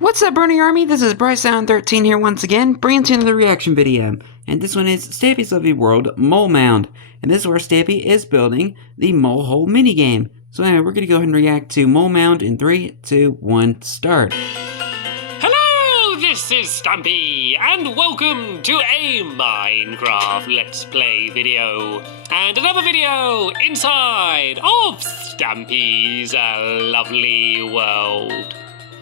What's up, Burning Army? This is BryceAllen13 here once again, bringing to you another reaction video. And this one is Stampy's Lovely World Mole Mound. And this is where Stampy is building the mole hole minigame. So anyway, we're going to go ahead and react to Mole Mound in 3, 2, 1, start. Hello, this is Stampy, and welcome to a Minecraft Let's Play video. And another video inside of Stampy's Lovely World.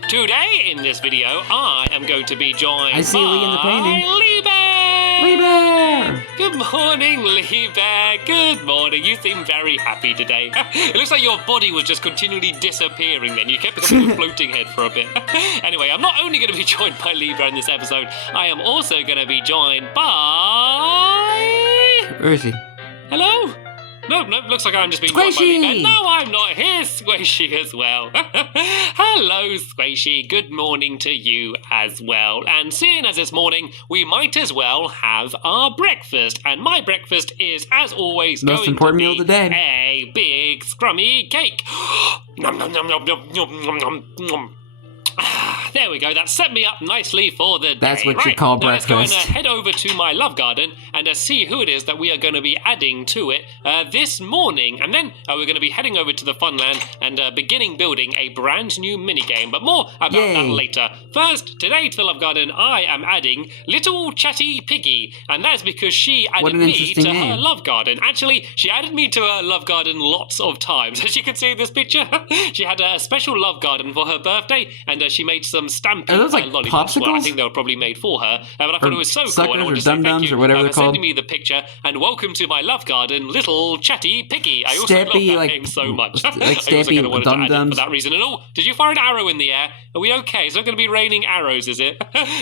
Today, in this video, I am going to be joined by Lee in the painting. Lee Bear! Lee Bear! Good morning, Lee Bear. Good morning. You seem very happy today. It looks like your body was just continually disappearing then. You kept becoming a floating head for a bit. Anyway, I'm not only going to be joined by Lee Bear in this episode, I am also going to be joined by... Where is he? Hello? No, looks like I'm just being joined by Lee Bear. No, I'm not. Here's Squishy as well. Hello, Squishy. Good morning to you as well. And seeing as it's morning, we might as well have our breakfast. And my breakfast is, as always, most important meal of the day. A big scrummy cake. Nom, nom, nom, nom, nom, nom, nom, nom, nom. There we go, that set me up nicely for the day. That's what you call breakfast. Let's go and head over to my love garden and see who it is that we are going to be adding to it this morning. And then we're going to be heading over to the Funland and beginning building a brand new minigame. But more about that later. First, today to the love garden, I am adding Little Chatty Piggy. And that's because she added me to her love garden. Actually, she added me to her love garden lots of times. As you can see in this picture, she had a special love garden for her birthday. And she made some Stampy lollipops. Well, I think they were probably made for her, but I thought it was so cool. And I want to say thank you for sending me the picture, and welcome to my love garden, Little Chatty Piggy. I also love that name so much. Like I also kind of wanted to add it for that reason. And oh, did you fire an arrow in the air? Are we okay? It's not going to be raining arrows, is it?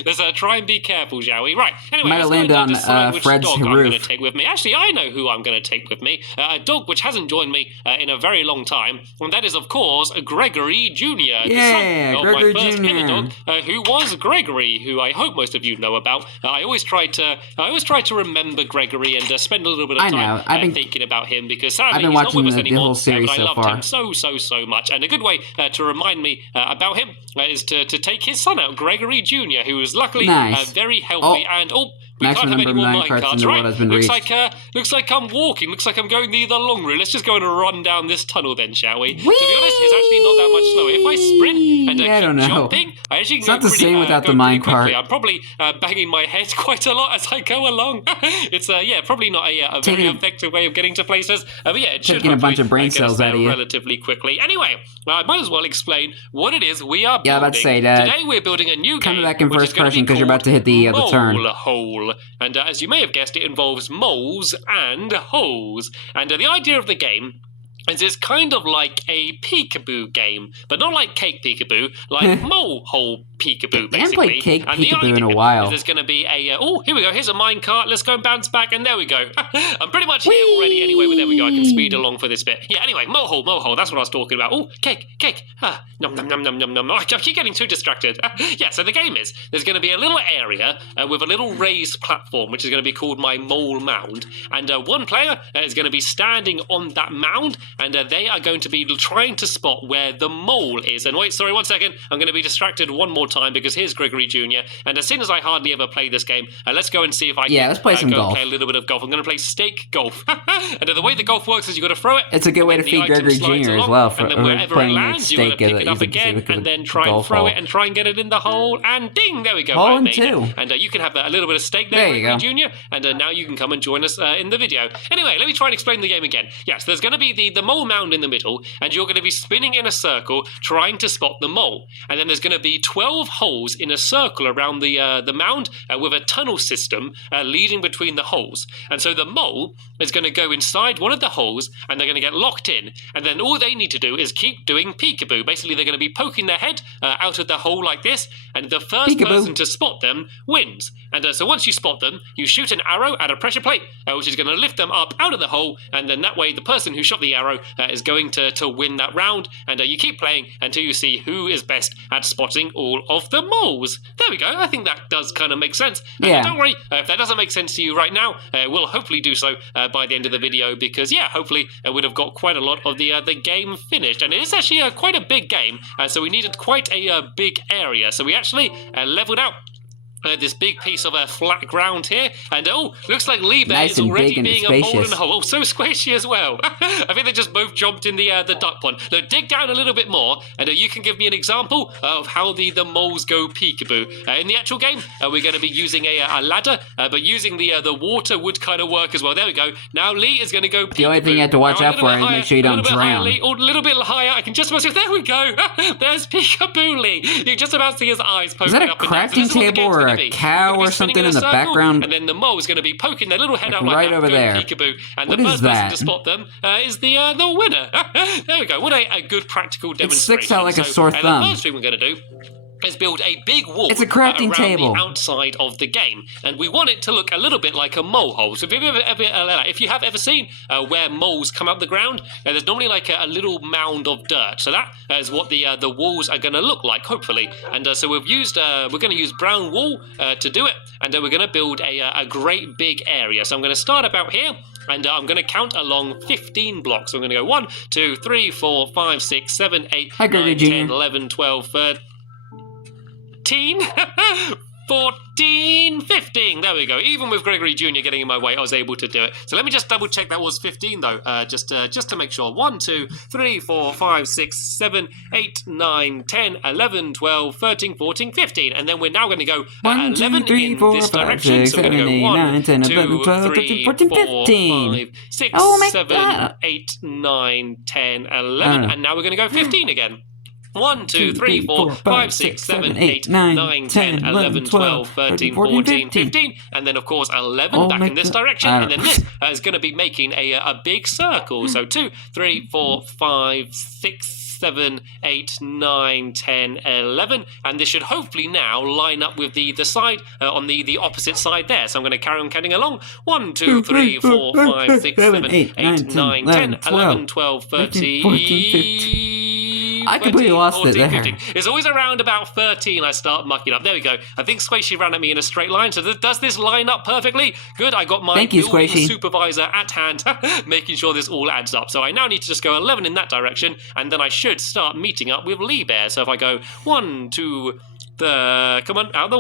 Let's try and be careful, shall we? Right. Anyway, might have landed on Fred's dog roof. I'm going to take with me. Actually, I know who I'm going to take with me. A dog which hasn't joined me in a very long time, and that is, of course, Gregory Jr. Yeah, Gregory Jr. Dog, who was Gregory, who I hope most of you know about. I always try to remember Gregory and spend a little bit of time thinking about him, because sadly he's not with us anymore. But I loved him so much. And a good way to remind me about him is to take his son out, Gregory Jr., who is luckily very healthy and we can't have any more minecarts, right? Looks like I'm walking. Looks like I'm going the long route. Let's just go and run down this tunnel then, shall we? Whee! To be honest, it's actually not that much slower. If I sprint and keep jumping, I actually can go pretty, without the minecart. I'm probably banging my head quite a lot as I go along. It's probably not a very effective way of getting to places. But yeah, it should taking a bunch of brain cells out of you relatively quickly. Anyway, I might as well explain what it is we are building. Yeah, I'm about to say that. Today we're building a new game. Come back in first person because you're about to hit the turn. Hole. And as you may have guessed, it involves moles and holes. And the idea of the game is it's kind of like a peekaboo game, but not like cake peekaboo, like mole hole peekaboo, basically. I haven't played cake peekaboo in a while. There's going to be a... oh, here we go. Here's a minecart. Let's go and bounce back, and there we go. I'm pretty much here already anyway, but there we go. I can speed along for this bit. Yeah, anyway, mole hole. That's what I was talking about. Oh, cake. Nom, nom, nom, nom, nom, nom. I keep getting too distracted. Yeah, so the game is, there's going to be a little area with a little raised platform, which is going to be called my mole mound. And one player is going to be standing on that mound, and they are going to be trying to spot where the mole is. And wait, sorry, 1 second. I'm going to be distracted one more time because here's Gregory Jr. And as soon as I hardly ever play this game, let's go and see if I can let's play some golf. Play a little bit of golf. I'm going to play stake golf. And the way the golf works is you've got to throw it. It's a good way to feed Gregory Jr. as well. And then wherever it lands, you've got to pick it up again and then try and throw it and try and get it in the hole. And ding, there we go. Hole in two. And you can have a little bit of stake there, Gregory Jr. And now you can come and join us in the video. Anyway, let me try and explain the game again. Yes, there's going to be the mole mound in the middle, and you're going to be spinning in a circle trying to spot the mole. And then there's going to be 12 holes in a circle around the mound with a tunnel system leading between the holes. And so the mole is going to go inside one of the holes, and they're going to get locked in. And then all they need to do is keep doing peekaboo. Basically, they're going to be poking their head out of the hole like this, and the first person to spot them wins. And so once you spot them, you shoot an arrow at a pressure plate, which is going to lift them up out of the hole, and then that way the person who shot the arrow is going to win that round. And you keep playing until you see who is best at spotting all of the moles. There we go. I think that does kind of make sense. Yeah. Don't worry, if that doesn't make sense to you right now, we'll hopefully do so by the end of the video because, yeah, hopefully we'd have got quite a lot of the game finished. And it is actually quite a big game, so we needed quite a big area. So we actually leveled out this big piece of flat ground here, and looks like Lee Bear is already being a mole in a hole. Oh, so squishy as well. I think they just both jumped in the duck pond. Now dig down a little bit more, and you can give me an example of how the moles go peekaboo. In the actual game, we're going to be using a ladder, but using the water would kind of work as well. There we go. Now Lee is going to go peekaboo. The only thing you have to watch out for is make sure you don't drown. A little bit higher. I can just about see. There we go. There's peekaboo Lee. You can just about see his eyes poking up. Is that a crafting table or a cow or something in the background? And then the mole is going to be poking their little head out like right that, over there. Peekaboo. And What the is first that? person to spot them is the winner. There we go. What a good practical demonstration. It sticks out like a sore thumb. The first thing we're going to do is build a big wall. It's a crafting around table. the outside of the game, and we want it to look a little bit like a mole hole. So if you have ever seen where moles come out the ground, there's normally like a little mound of dirt. So that is what the walls are going to look like, hopefully. And so we're going to use brown wool to do it, and we're going to build a great big area. So I'm going to start about here. And I'm going to count along 15 blocks. So I'm going to go 1, 2, 3, 4, 5, 6, 7, 8, 9, 10, 11, 12, 13. 14, 15. There we go. Even with Gregory Jr. getting in my way, I was able to do it. So let me just double check that was 15 though, just to make sure. 1, 2, 3, 4, 5, 6, 7, 8, 9, 10, 11, 12, 13, 14, 15. And then we're now going to go 1, 2, 3, 4, 5, 6, 7, 8, 9, 10, 11, 12, 13, 14, 15. 5, 6, Oh my 7, God. 8, 9, 10, 11. And now we're going to go 15 again. 1, 2, 3, 4, 5, 6, 7, 8, 9, 10, 11, 12, 13, 14, 15. And then, of course, 11 back in this direction. And then this is going to be making a big circle. So 2, 3, 4, 5, 6, 7, 8, 9, 10, 11. And this should hopefully now line up with the side on the opposite side there. So I'm going to carry on counting along. 1, 2, 3, 4, 5, 6, 7, 8, 9, 10, 11, 12, 13, 14, 15. I completely lost 14, it there. 15. It's always around about 13 I start mucking up. There we go. I think Squishy ran at me in a straight line. So does this line up perfectly? Good. I got my building supervisor at hand, making sure this all adds up. So I now need to just go 11 in that direction, and then I should start meeting up with Lee Bear. So if I go 1, 2, come on, out of the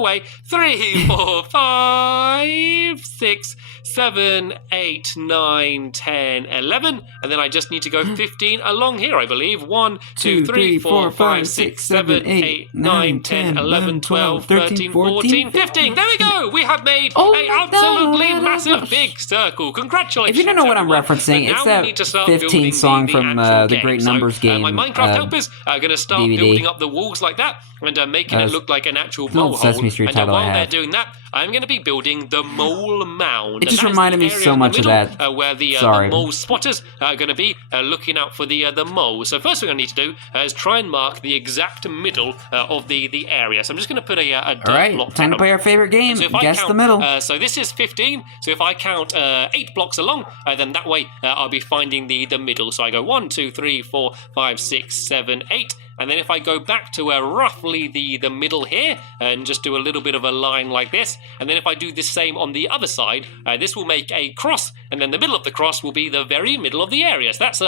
way. 3, 4, 5, 6, 7, 8, 9, 10, 11. And then I just need to go 15 along here, I believe. 1, 2, 3, 4, 5, 6, 7, 8, 9, 10, 11, 12, 13, 14, 15. There we go. We have made an absolutely massive big circle. Congratulations. If you don't know what I'm referencing, it's that 15 song from the Great Numbers game. My Minecraft helpers are going to start building up the walls like that and making it look like an actual mole hole. And while they're doing that, I'm going to be building the mole mound. It just reminded me so much of that. Where the mole spotters are going to be looking out for the moles. So first thing I need to do is try and mark the exact middle of the area. So I'm just going to put a dirt block. Time to play our favorite game. So guess the middle. So this is 15. So if I count 8 blocks along, then that way I'll be finding the middle. So I go 1, 2, 3, 4, 5, 6, 7, 8. And then if I go back to roughly the middle here and just do a little bit of a line like this, and then if I do the same on the other side, this will make a cross, and then the middle of the cross will be the very middle of the area. So that's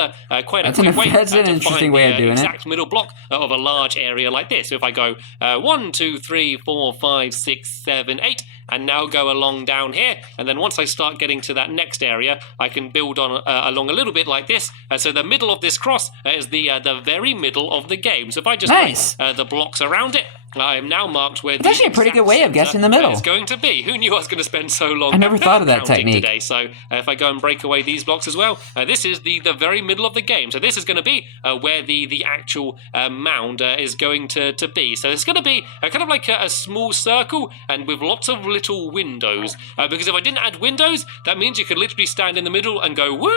quite a quick way that's an interesting way of doing it. Exact middle block of a large area like this. So if I go 1, 2, 3, 4, 5, 6, 7, 8, and now go along down here, and then once I start getting to that next area, I can build on along a little bit like this. So the middle of this cross is the very middle of the game. So if I just put the blocks around it, I am now marked where it's actually a pretty good way of guessing the middle. It's going to be. Who knew I was going to spend so long? I never thought of that technique today. So if I go and break away these blocks as well, this is the very middle of the game. So this is going to be where the actual mound is going to be. So it's going to be kind of like a small circle and with lots of little windows. Because if I didn't add windows, that means you could literally stand in the middle and go woo.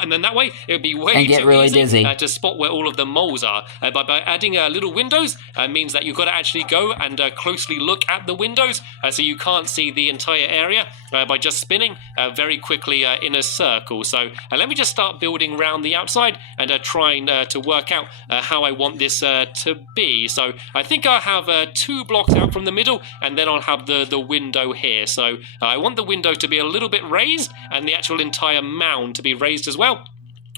and then that way it would be way And get too really easy dizzy. to spot where all of the moles are. By adding little windows means that you've got to actually go and closely look at the windows, so you can't see the entire area by just spinning very quickly in a circle. So let me just start building around the outside and trying to work out how I want this to be. So I think I'll have 2 blocks out from the middle, and then I'll have the window here. So I want the window to be a little bit raised and the actual entire mound to be raised as well.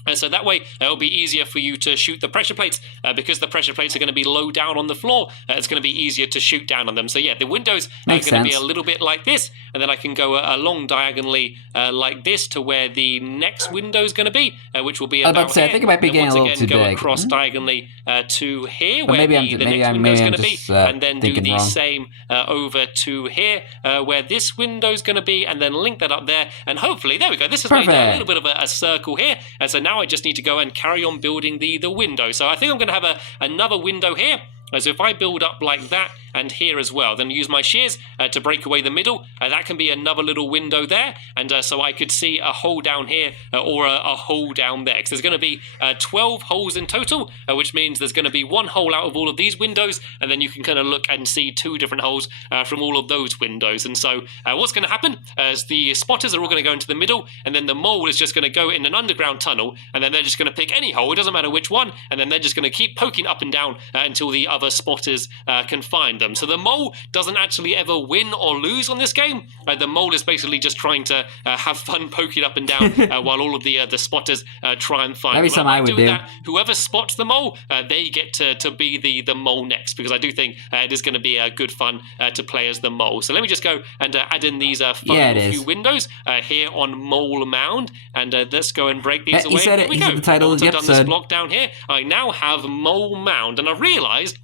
And so that way it'll be easier for you to shoot the pressure plates because the pressure plates are going to be low down on the floor. It's going to be easier to shoot down on them. So yeah, the windows are going to be a little bit like this, and then I can go along diagonally like this to where the next window is going to be, which will be about here. I think it might be getting a little too big. Go across diagonally to here, But where maybe the next window is going to be, and then do the wrong. same over to here, where this window is going to be, and then link that up there, and hopefully, there we go. This has made a little bit of a circle here, and so now I just need to go and carry on building the window. So I think I'm going to have another window here. So if I build up like that and here as well, then use my shears to break away the middle. That can be another little window there, and so I could see a hole down here or a hole down there, because there's going to be 12 holes in total, which means there's going to be 1 hole out of all of these windows, and then you can kind of look and see 2 different holes from all of those windows. And so what's going to happen is the spotters are all going to go into the middle, and then the mole is just going to go in an underground tunnel, and then they're just going to pick any hole, it doesn't matter which one, and then they're just going to keep poking up and down until the other spotters can find them. So the mole doesn't actually ever win or lose on this game. The mole is basically just trying to have fun poking up and down while all of the spotters try and find them. That'd be something I would do. That, whoever spots the mole, they get to be the mole next, because I do think it is going to be good fun to play as the mole. So let me just go and add in these few windows here on Mole Mound, and let's go and break these away. Here we go. The title of the episode. Once I've done this block down here, I now have Mole Mound, and I realised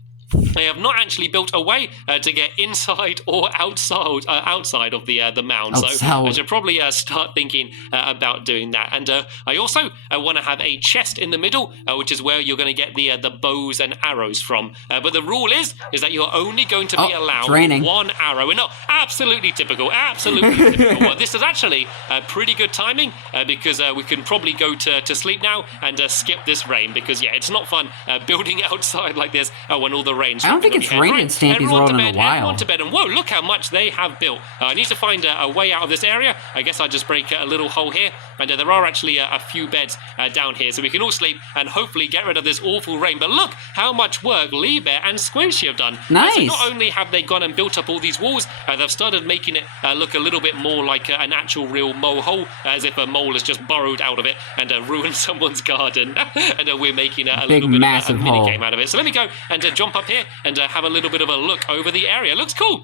I have not actually built a way to get inside or outside of the mound. So I should probably start thinking about doing that. And I also want to have a chest in the middle, which is where you're going to get the bows and arrows from. But the rule is that you're only going to be allowed 1 arrow. And no, absolutely typical. Absolutely typical. Well, this is actually pretty good timing because we can probably go to sleep now and skip this rain, because yeah, it's not fun building outside like this when all the rain's I don't think it's rained in Stampy's World in a while. Everyone to bed, and whoa, look how much they have built. I need to find a way out of this area. I guess I'll just break a little hole here, and there are actually a few beds down here, so we can all sleep and hopefully get rid of this awful rain. But look how much work Lee Bear and Squishy have done. Nice. So not only have they gone and built up all these walls, they've started making it look a little bit more like an actual real mole hole, as if a mole has just burrowed out of it and ruined someone's garden. And we're making a little bit of a mini game out of it. So let me go and jump up here and have a little bit of a look over the area. Looks cool.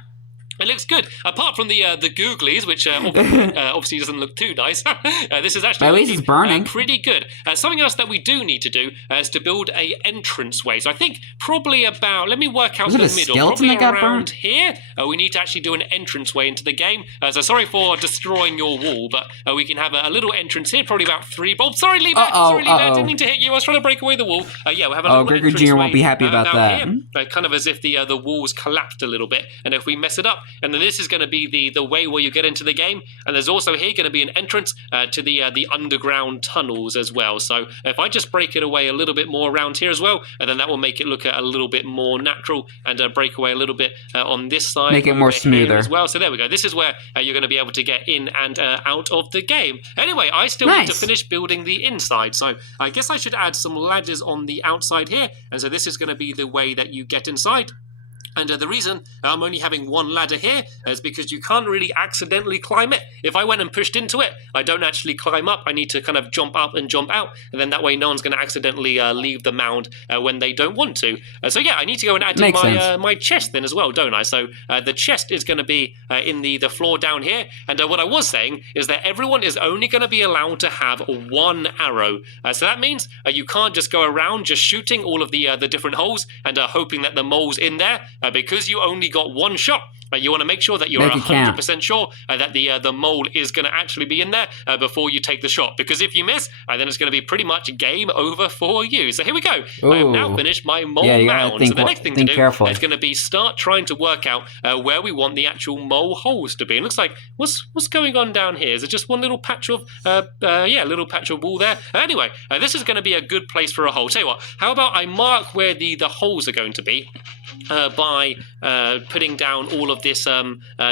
It looks good. Apart from the googlies, which obviously doesn't look too nice, this is actually burning. Pretty good. Something else that we do need to do is to build a entranceway. So I think probably about, let me work out the middle. Probably around here, we need to actually do an entranceway into the game. So sorry for destroying your wall, but we can have a little entrance here, probably about 3 bulbs. Sorry, Lee Bear. Sorry, Lee Bear. Didn't mean to hit you. I was trying to break away the wall. Yeah, we'll have a little Gregor Jr. won't be happy about that. Here, kind of as if the walls collapsed a little bit, and if we mess it up, and then this is going to be the way where you get into the game, and there's also here going to be an entrance to the underground tunnels as well. So if I just break it away a little bit more around here as well, and then that will make it look a little bit more natural, and break away a little bit on this side, make it more smoother as well. So there we go. This is where you're going to be able to get in and out of the game. Anyway, I still need to finish building the inside, so I guess I should add some ladders on the outside here, and so this is going to be the way that you get inside. And the reason I'm only having 1 ladder here is because you can't really accidentally climb it. If I went and pushed into it, I don't actually climb up. I need to kind of jump up and jump out, and then that way no one's going to accidentally leave the mound when they don't want to. So yeah, I need to go and add in my chest then as well, don't I? So the chest is going to be in the floor down here. And what I was saying is that everyone is only going to be allowed to have 1 arrow. So that means you can't just go around just shooting all of the different holes and hoping that the mole's in there. Because you only got 1 shot, you want to make sure that you're 100% sure that the mole is going to actually be in there before you take the shot. Because if you miss, then it's going to be pretty much game over for you. So here we go. Ooh. I have now finished my mole mound. So the next thing to do is going to be start trying to work out where we want the actual mole holes to be. It looks like what's going on down here? Is it just one little patch of little patch of wall there? Anyway, this is going to be a good place for a hole. Tell you what, how about I mark where the holes are going to be by putting down all of this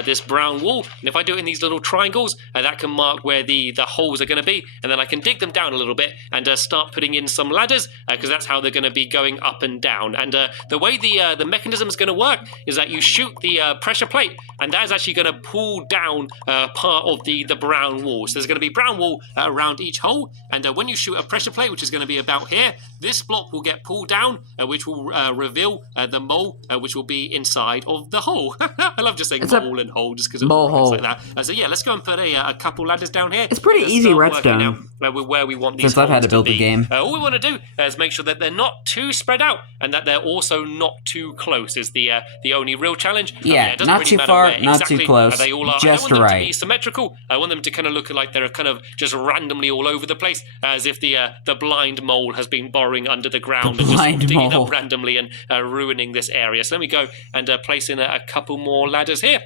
this brown wool, and if I do it in these little triangles, that can mark where the holes are going to be, and then I can dig them down a little bit and start putting in some ladders, because that's how they're going to be going up and down. And the way the mechanism is going to work is that you shoot the pressure plate, and that is actually going to pull down part of the brown wall. So there's going to be brown wool around each hole, and when you shoot a pressure plate, which is going to be about here, this block will get pulled down, which will reveal the mole, which will be inside of the hole. I love just saying mole and hole just because it looks like that. So yeah, let's go and put a couple ladders down here. It's pretty easy redstone. Where we want these since I've had to build the game. All we want to do is make sure that they're not too spread out and that they're also not too close is the only real challenge. Yeah, not really too far, not too close, they all are. just I don't want them right. to be symmetrical. I want them to kind of look like they're kind of just randomly all over the place, as if the blind mole has been burrowing under the ground and just digging up randomly and ruining this area. So let me go and place in a couple more ladders here.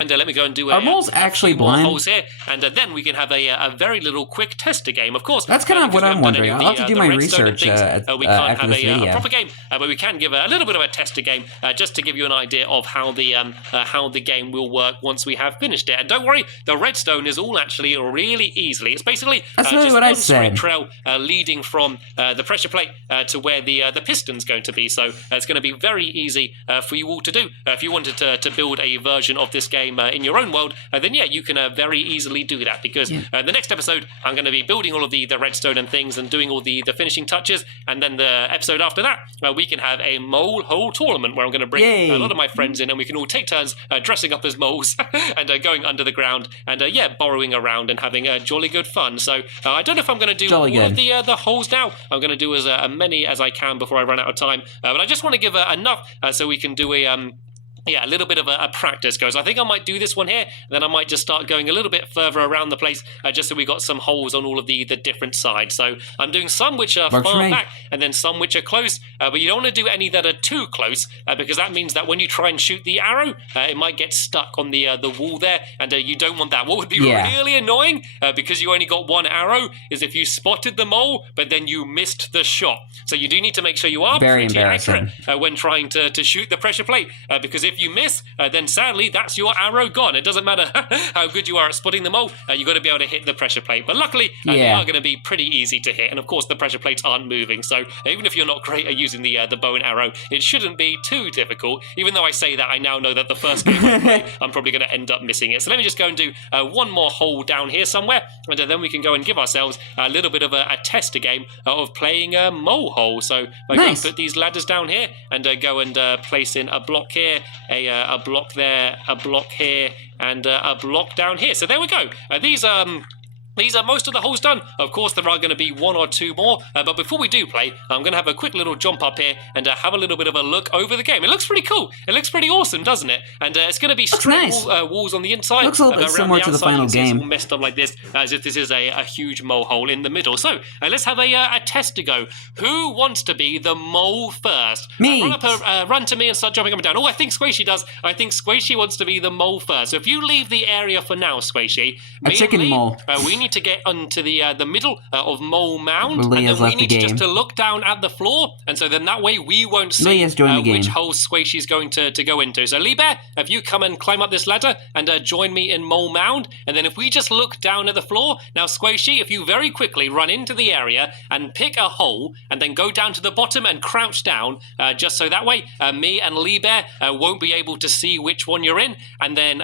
And let me go and do Are moles actually blind? Holes here, and then we can have a very little quick tester game. Of course, that's kind of what I'm wondering. I'll have to do my research we can't after have this video. a proper game, but we can give a little bit of a tester game just to give you an idea of how the game will work once we have finished it. And don't worry, the redstone is all actually really easily. It's basically that's really just what one I said. straight trail leading from the pressure plate to where the piston's going to be. So it's going to be very easy for you all to do. If you wanted to build a version of this game in your own world, then yeah, you can very easily do that, because the next episode I'm going to be building all of the redstone and things and doing all the finishing touches, and then the episode after that we can have a mole hole tournament where I'm going to bring a lot of my friends in, and we can all take turns dressing up as moles and going under the ground and burrowing around and having jolly good fun. So I don't know if I'm going to do all of the holes now. I'm going to do as many as I can before I run out of time, but I just want to give enough so we can do a little bit of a practice goes. I think I might do this one here, and then I might just start going a little bit further around the place, just so we got some holes on all of the different sides. So I'm doing some which are far back, and then some which are close, but you don't want to do any that are too close, because that means that when you try and shoot the arrow, it might get stuck on the wall there, and you don't want that. What would be really annoying, because you only got one arrow, is if you spotted the mole, but then you missed the shot. So you do need to make sure you are pretty accurate when trying to shoot the pressure plate, because if you miss, then sadly that's your arrow gone. It doesn't matter how good you are at spotting the mole, you've got to be able to hit the pressure plate. But luckily, they are going to be pretty easy to hit, and of course the pressure plates aren't moving, so even if you're not great at using the bow and arrow, it shouldn't be too difficult. Even though I say that, I now know that the first game I play, I'm probably going to end up missing it. So let me just go and do one more hole down here somewhere, and then we can go and give ourselves a little bit of a tester game of playing a mole hole. So I go and put these ladders down here, and go and place in a block here, a block there, a block here, and a block down here. So there we go. These are most of the holes done. Of course, there are going to be one or two more, but before we do play, I'm going to have a quick little jump up here and have a little bit of a look over the game. It looks pretty cool. It looks pretty awesome, doesn't it? And it's going to be straight walls on the inside. Looks a little bit similar to the final game. It's all messed up like this, as if this is a huge mole hole in the middle. So let's have a test to go. Who wants to be the mole first? Me. Run to me and start jumping up and down. Oh, I think Squishy does. I think Squishy wants to be the mole first. So if you leave the area for now, Squishy, a chicken mole. We need to get onto the middle of Mole Mound, and then we need just to look down at the floor, and so then that way we won't see which hole Squishy's going to go into. So Lee Bear, if you come and climb up this ladder and join me in Mole Mound, and then if we just look down at the floor, now Squishy, if you very quickly run into the area and pick a hole, and then go down to the bottom and crouch down, just so that way me and Lee Bear won't be able to see which one you're in, and then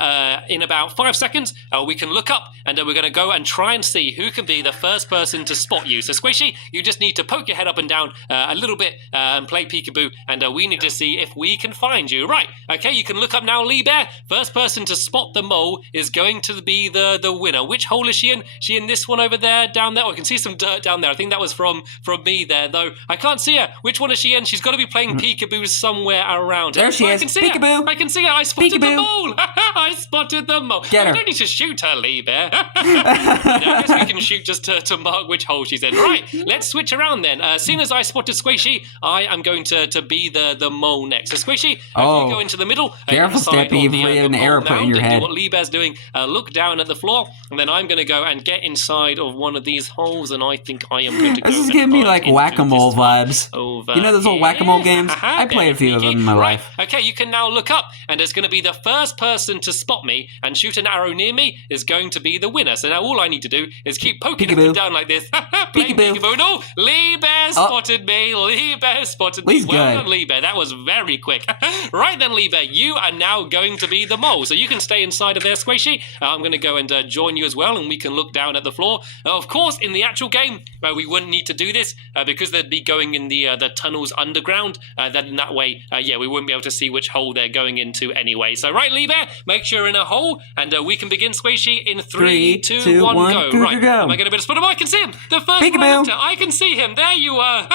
in about 5 seconds we can look up, and we're going to go and try try and see who can be the first person to spot you. So Squishy, you just need to poke your head up and down a little bit and play peekaboo, and we need to see if we can find you. Right, okay, you can look up now, Lee Bear. First person to spot the mole is going to be the winner. Which hole is she in? She in this one over there, down there? Oh, I can see some dirt down there. I think that was from me there, though. I can't see her. Which one is she in? She's got to be playing peekaboo somewhere around. There she is. I can see Peekaboo. her. I can see her. I spotted Peekaboo. the mole. I spotted the mole. Get her. We don't need to shoot her, Lee Bear. I guess we can shoot just to mark which hole she's in. Right, let's switch around then. As soon as I spotted Squishy, I am going to be the mole next. So Squishy, if you go into the middle, careful, Stampy, you have an arrow put in your head. Do what Lee Bear's doing. Look down at the floor, and then I'm going to go and get inside of one of these holes, and I think I am going to go. This is giving me like whack-a-mole vibes. You know those old whack-a-mole games? I played a few of them in my life. Okay, you can now look up, and it's going to be the first person to spot me and shoot an arrow near me is going to be the winner. So now all I need to do is keep poking up and down like this. Playing peekaboo. No, Lee Bear spotted me. Lee Bear spotted me. Well done, Lee Bear. That was very quick. Right then, Lee Bear, you are now going to be the mole. So you can stay inside of there, Squishy. I'm going to go and join you as well, and we can look down at the floor. Of course, in the actual game, we wouldn't need to do this because they'd be going in the tunnels underground. Then in that way, we wouldn't be able to see which hole they're going into anyway. So right, Lee Bear, make sure you're in a hole, and we can begin, Squishy, in 3, 2, 1, go. Right, am I going to be able to spot him? I can see him. The first one, I can see him. There you are.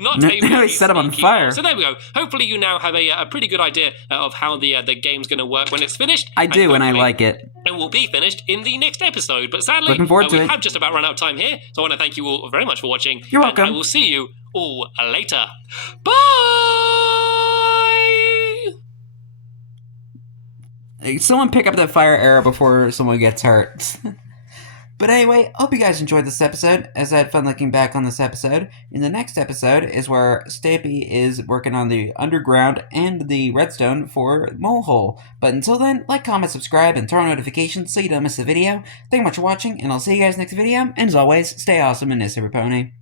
Not he set him on fire. So there we go. Hopefully you now have a pretty good idea of how the game's going to work when it's finished. I do, and I like it. It will be finished in the next episode. But sadly, we have just about run out of time here. So I want to thank you all very much for watching. You're welcome. I will see you all later. Bye! Someone pick up that fire arrow before someone gets hurt. But anyway, I hope you guys enjoyed this episode, as I had fun looking back on this episode. In the next episode is where Stampy is working on the underground and the redstone for Mole Hole. But until then, like, comment, subscribe, and turn on notifications so you don't miss the video. Thank you much for watching, and I'll see you guys next video. And as always, stay awesome and nice, every pony.